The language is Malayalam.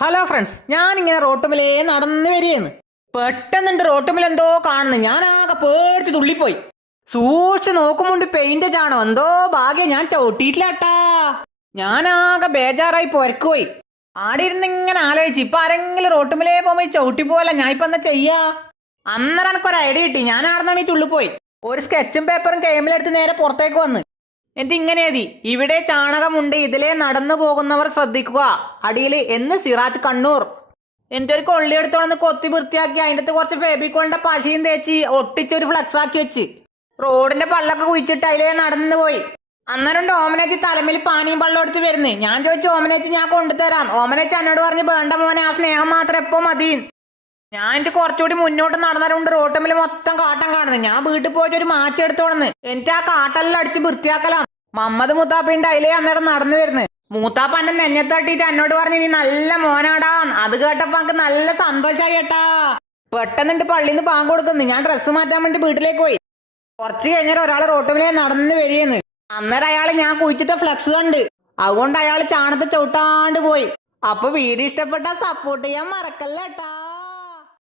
ഹലോ ഫ്രണ്ട്സ്, ഞാനിങ്ങനെ റോട്ടുമിലേ നടന്നു വരികയെന്ന് പെട്ടെന്നുണ്ട് റോട്ടുമിൽ എന്തോ കാണുന്നു. ഞാൻ ആകെ പേടിച്ച് തുള്ളിപ്പോയി. സൂക്ഷിച്ച് നോക്കുമുണ്ട് പെയിന്റ് ചാണോ എന്തോ ഭാഗ്യം ഞാൻ ചവിട്ടിയിട്ടില്ലാട്ടാ. ഞാനാകെ ബേജാറായി പൊരക്കുപോയി. ആടെ ഇരുന്ന് ഇങ്ങനെ ആലോചിച്ച് ഇപ്പൊ ആരെങ്കിലും റോട്ടുമിലേ പോകുമ്പോ ചവിട്ടി പോവല്ല ഞാൻ ഇപ്പൊ എന്താ ചെയ്യാ. അന്നേരം എനിക്കൊരു ഐഡിയ കിട്ടി. ഞാൻ ആടുന്നാണ് ഈ തുള്ളിപ്പോയി. ഒരു സ്കെച്ചും പേപ്പറും കൈമിലെടുത്ത് നേരെ പുറത്തേക്ക് വന്ന് എന്നിട്ട് ഇവിടെ ചാണകമുണ്ട്, ഇതിലെ നടന്നു പോകുന്നവർ ശ്രദ്ധിക്കുക, അടിയിൽ എന്ന് സിറാജ് കണ്ണൂർ. എൻ്റെ ഒരു കൊള്ളി എടുത്തോളന്ന് കൊത്തി വൃത്തിയാക്കി അതിൻ്റെ കുറച്ച് ഫെബിക്കോളിന്റെ പശയും തേച്ച് ഒട്ടിച്ചൊരു ഫ്ലക്സ് ആക്കി വെച്ച് റോഡിന്റെ പള്ളൊക്കെ കുഴിച്ചിട്ട് അതിലേ നടന്നു പോയി. അന്നേരം ഓമനേച്ചി തലമിൽ പാനിയും പള്ളം എടുത്ത് വരുന്നേ. ഞാൻ ചോദിച്ചു, ഓമനേച്ചി ഞാൻ കൊണ്ടുതരാം. ഓമനേച്ചി എന്നോട് പറഞ്ഞ് വേണ്ട മോനെ, ആ സ്നേഹം മാത്രം എപ്പോ മതി. ഞാൻ എനിക്ക് കുറച്ചുകൂടി മുന്നോട്ട് നടന്നവരുണ്ട് റോട്ടുമ്പിൽ മൊത്തം കാട്ടം കാണുന്നത്. ഞാൻ വീട്ടിൽ പോയിട്ട് ഒരു മാച്ച് എടുത്തോളന്ന് എന്നിട്ട് ആ കാട്ടെല്ലാം അടിച്ച് വൃത്തിയാക്കലാണ്. മമ്മദ് മൂത്താപ്പിന്റെ അതിലേ അന്നേരം നടന്നു വരുന്നത്. മൂത്താപ്പ എന്നെ നെഞ്ഞത്തട്ടിട്ട് എന്നോട് പറഞ്ഞ് നീ നല്ല മോനാടാ. അത് കേട്ടപ്പോ എനിക്ക് നല്ല സന്തോഷായി കേട്ടാ. പെട്ടെന്നിട്ട് പള്ളിയിൽ നിന്ന് പാങ്ക് കൊടുക്കുന്നു. ഞാൻ ഡ്രസ്സ് മാറ്റാൻ വേണ്ടി വീട്ടിലേക്ക് പോയി. കുറച്ച് കഴിഞ്ഞാൽ ഒരാൾ റോട്ടുമ്പിലേ നടന്ന് വരികയെന്ന്. അന്നേരം അയാൾ ഞാൻ കുഴിച്ചിട്ട ഫ്ലക്സ് കണ്ട്. അതുകൊണ്ട് അയാൾ ചാണകത്തെ ചവിട്ടാണ്ട് പോയി. അപ്പൊ വീഡിയോ ഇഷ്ടപ്പെട്ടാ സപ്പോർട്ട് ചെയ്യാൻ മറക്കല്ലേട്ടാ.